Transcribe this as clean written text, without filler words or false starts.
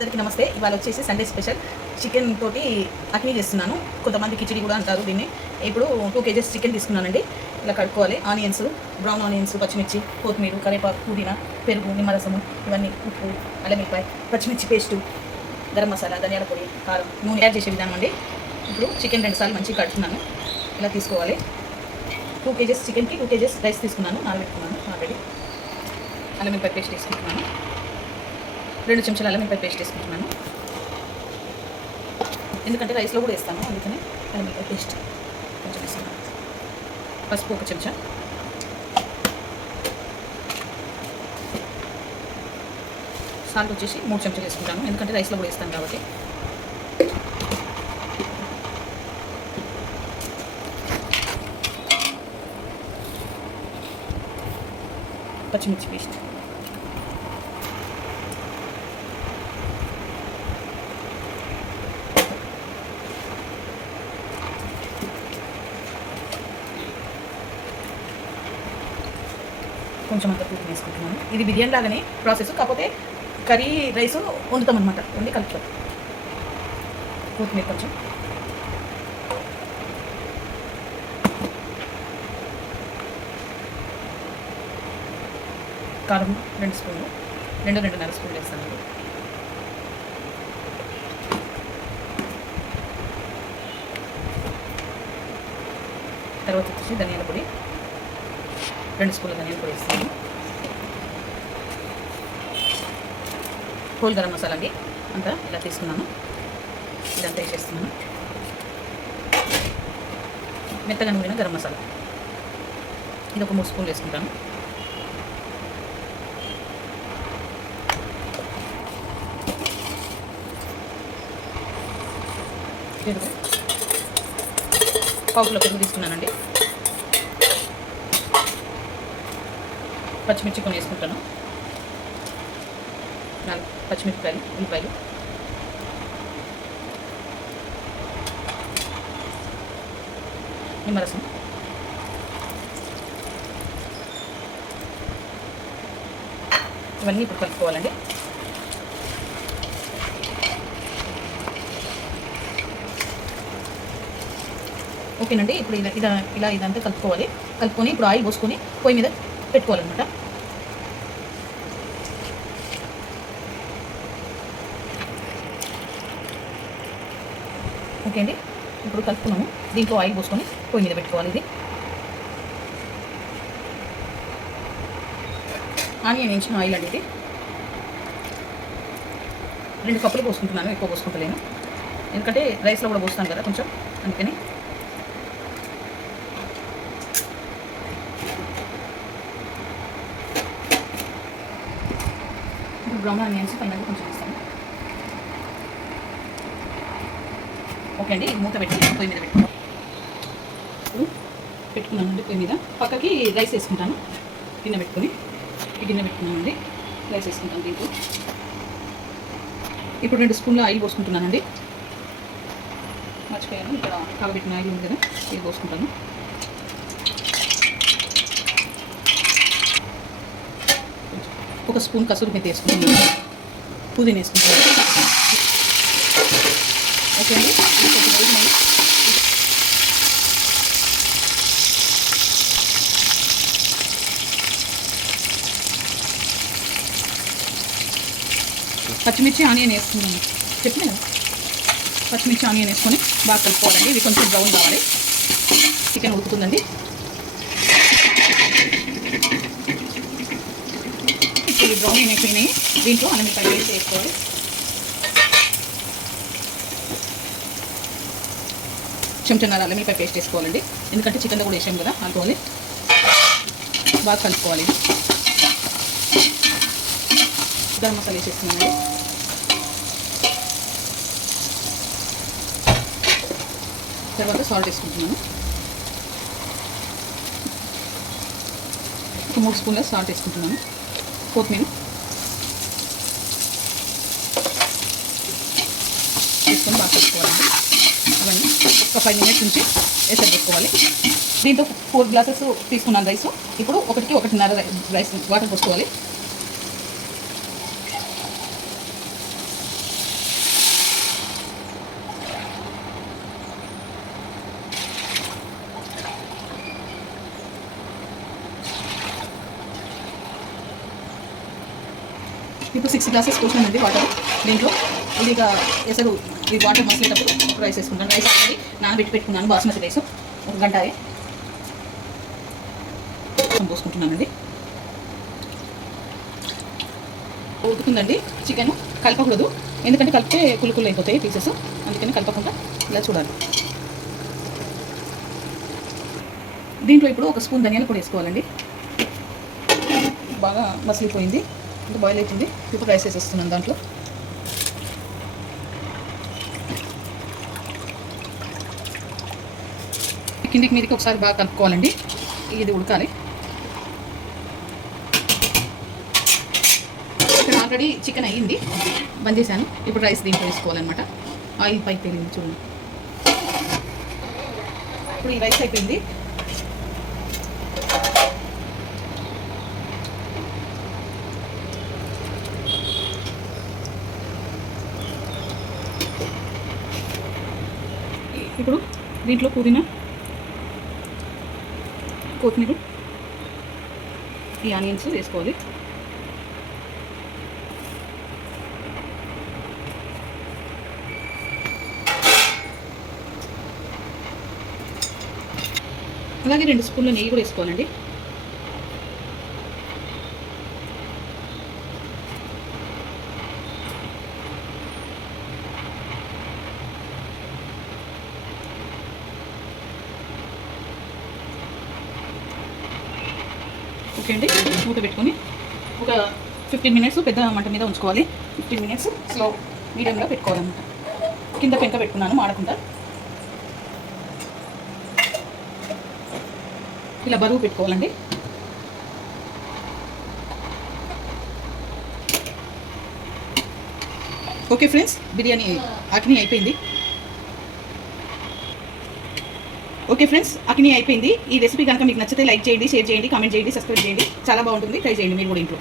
అందరికీ నమస్తే. ఇవాళ వచ్చేసి సండే స్పెషల్ చికెన్ తోటి అక్ని చేస్తున్నాను. కొంతమంది కిచిడి కూడా అంటారు దీన్ని. ఇప్పుడు 2 kgs చికెన్ తీసుకున్నానండి. ఇలా కడుక్కోవాలి. ఆనియన్స్, బ్రౌన్ ఆనియన్స్, పచ్చిమిర్చి, కొత్తిమీర, కరివేపాకు, పుదీనా, పెరుగు, నిమ్మరసము, ఇవన్నీ, ఉప్పు, అల్లం వెల్లిపాయ, పచ్చిమిర్చి పేస్టు, గరం మసాలా, ధనియాల పొడి, కారం, నూనె యాడ్ చేసే విధానం అండి. ఇప్పుడు చికెన్ 2 సార్లు మంచిగా కడుతున్నాను. ఇలా తీసుకోవాలి. 2 kgs చికెన్కి 2 kgs రైస్ తీసుకున్నాను. నానబెట్టుకున్నాను ఆల్రెడీ. అల్లం వెల్లిపాయ పేస్ట్ తీసుకుంటున్నాను. 2 చెంచాల అల్లం వెల్లిపాయ పేస్ట్ వేసుకుంటున్నాను. ఎందుకంటే రైస్లో కూడా వేస్తాను, అందుకని అల్లం వెల్లిపాయ పేస్ట్ కొంచెం వేస్తున్నాను. పసుపు 1 చెంచా, సాల్ట్ వచ్చేసి 3 చెంచాలు వేసుకుంటాను, ఎందుకంటే రైస్లో కూడా వేస్తాను కాబట్టి. పచ్చిమిర్చి పేస్ట్, కొంచెం అంత పూర్తి వేసుకుంటున్నాను. ఇది బిర్యానీ లాగానే ప్రాసెస్, కాకపోతే కర్రీ రైస్ వండుతాం అనమాట. వండి కలుపుతాం. కొత్తిమీర కొంచెం, కారం 2 స్పూన్లు, 2-2.5 స్పూన్లు వేస్తాను. తర్వాత వచ్చేసి ధనియాల పొడి 2 స్పూన్ల ధనియాల పొడి వేస్తాను. హోల్ గరం మసాలా అండి, అంతా ఇలా తీసుకున్నాను. ఇదంతా వేసేస్తున్నాను. మెత్తగా నూరిన గరం మసాలా, ఇది ఒక 3 స్పూన్లు వేసుకుంటాను. పెరుగు 1/4 కిలో పెరుగు తీసుకున్నానండి. పచ్చిమిర్చి కొన్ని వేసుకుంటాను. 4 పచ్చిమిరపకాయలు, ఉల్లిపాయలు, నిమ్మరసం, ఇవన్నీ ఇప్పుడు కలుపుకోవాలండి. ఓకేనండి. ఇప్పుడు ఇదంతా కలుపుకోవాలి. కలుపుకొని ఇప్పుడు ఆయిల్ పోసుకొని పొయ్యి మీద పెట్టుకోవాలన్నమాట. ఓకే అండి, ఇప్పుడు కలుపుకున్నాము. దీంట్లో ఆయిల్ పోసుకొని పొయ్యి మీద పెట్టుకోవాలి. ఇది ఆనియన్ వేయించిన ఆయిల్ అండి. ఇది 2 కప్పులు పోసుకుంటున్నాను, ఎక్కువ పోసుకుంటలేను, ఎందుకంటే రైస్లో కూడా పోస్తాను కదా కొంచెం, అందుకని. బ్రౌన్ ఆనియన్స్ పైన కొంచెం వేస్తాను. ఓకే అండి, మూత పెట్టి పొయ్యి మీద పెట్టుకున్నానండి. పొయ్యి మీద పక్కకి రైస్ వేసుకుంటాను. గిన్నె పెట్టుకొని ఈ గిన్నె పెట్టుకున్నానండి. రైస్ వేసుకుంటాను దీంట్లో. ఇప్పుడు 2 స్పూన్ల ఆయిల్ పోసుకుంటున్నానండి. మర్చిపోయాను, ఇక్కడ కాగబెట్టిన ఆయిల్ ఉంది కదా, ఇది పోసుకుంటాను. ఒక స్పూన్ కసూరి మెత్తి వేసుకుంటున్నాను. పుదీనా వేసుకుంటాను. ఓకే అండి, పచ్చిమిర్చి ఆనియన్ వేసుకున్నాను, చెప్పిన కదా. పచ్చిమిర్చి ఆనియన్ వేసుకొని బాగా కలుపుకోవాలండి. ఇవి కొంచెం బ్రౌన్ కావాలి. చికెన్ ఉడుకుతుందండి. ఇప్పుడు బ్రౌన్ అయిపోయినాయి. దీంట్లో అల్లం వెల్లిపాయ పేస్ట్ వేసుకోవాలి. చెంచాన్నర అల్లం వెల్లిపాయ పేస్ట్ వేసుకోవాలండి, ఎందుకంటే చికెన్లో కూడా వేసాం కదా, అనుకోవాలి. బాగా కలుపుకోవాలి. గరం మసాలా వేసేస్తున్నానండి. తర్వాత సాల్ట్ వేసుకుంటున్నాను. ఒక 3 స్పూన్ల సాల్ట్ వేసుకుంటున్నాను. కొత్తిమీర వేసుకొని బాగా కలుపుకోవాలండి. అవన్నీ ఒక 5 మినిట్స్ నుంచి వేసేది పెట్టుకోవాలి. దీంట్లో 4 గ్లాసెస్ తీసుకున్నాను రైస్. ఇప్పుడు 1కి 1.5 రైస్ వాటర్ పోసుకోవాలి. ఇప్పుడు 6 గ్లాసెస్ పోసానండి వాటర్ దీంట్లో. ఇది ఇక ఎసరు ఈ వాటర్ మసిలేటప్పుడు రైస్ వేసుకుంటాను. రైస్ ఆల్రెడీ నానబెట్టి పెట్టుకున్నాను, బాస్మతి రైస్ 1 గంట పోసుకుంటున్నానండి. ఉడుకుతుందండి. చికెన్ కలపకూడదు, ఎందుకంటే కలిపితే కులుకులు అయిపోతాయి పీసెస్, అందుకని కలపకుండా ఇలా చూడాలి. దీంట్లో ఇప్పుడు 1 స్పూన్ ధనియాల పొడి వేసుకోవాలండి. బాగా మసిలిపోయింది, అంటే బాయిల్ అవుతుంది. ఇప్పుడు రైస్ వేసేస్తున్నాను దాంట్లో. కిందికి మీదకి ఒకసారి బాగా కలుపుకోవాలండి, ఇది ఉడకాలి. ఇక్కడ ఆల్రెడీ చికెన్ అయ్యింది, బంద్ చేశాను. ఇప్పుడు రైస్ దీంట్లో వేసుకోవాలన్నమాట. ఆయిల్ పైకి తేలింది చూడండి. ఇప్పుడు ఈ రైస్ అయిపోయింది. ఇప్పుడు దీంట్లో పుదీనా, కొత్తిమీర, ఈ ఆనియన్స్ వేసుకోవాలి. అలాగే 2 స్పూన్ల నెయ్యి కూడా వేసుకోవాలండి. ఓకే అండి, మూత పెట్టుకొని ఒక 15 మినిట్స్ పెద్ద మంట మీద ఉంచుకోవాలి. 15 మినిట్స్ స్లో మీడియంలో పెట్టుకోవాలన్నమాట. కింద పెంక పెట్టుకున్నాను మాడకుండా. ఇలా బరువు పెట్టుకోవాలండి. ఓకే ఫ్రెండ్స్, బిర్యానీ అగ్ని అయిపోయింది. ఈ రెసిపీ కనుక మీకు నచ్చితే లైక్ చేయండి, షేర్ చేయండి, కామెంట్ చేయండి, సబ్స్క్రైబ్ చేయండి. చాలా బాగుంటుంది, ట్రై చేయండి మీరు కూడా ఇంట్లో.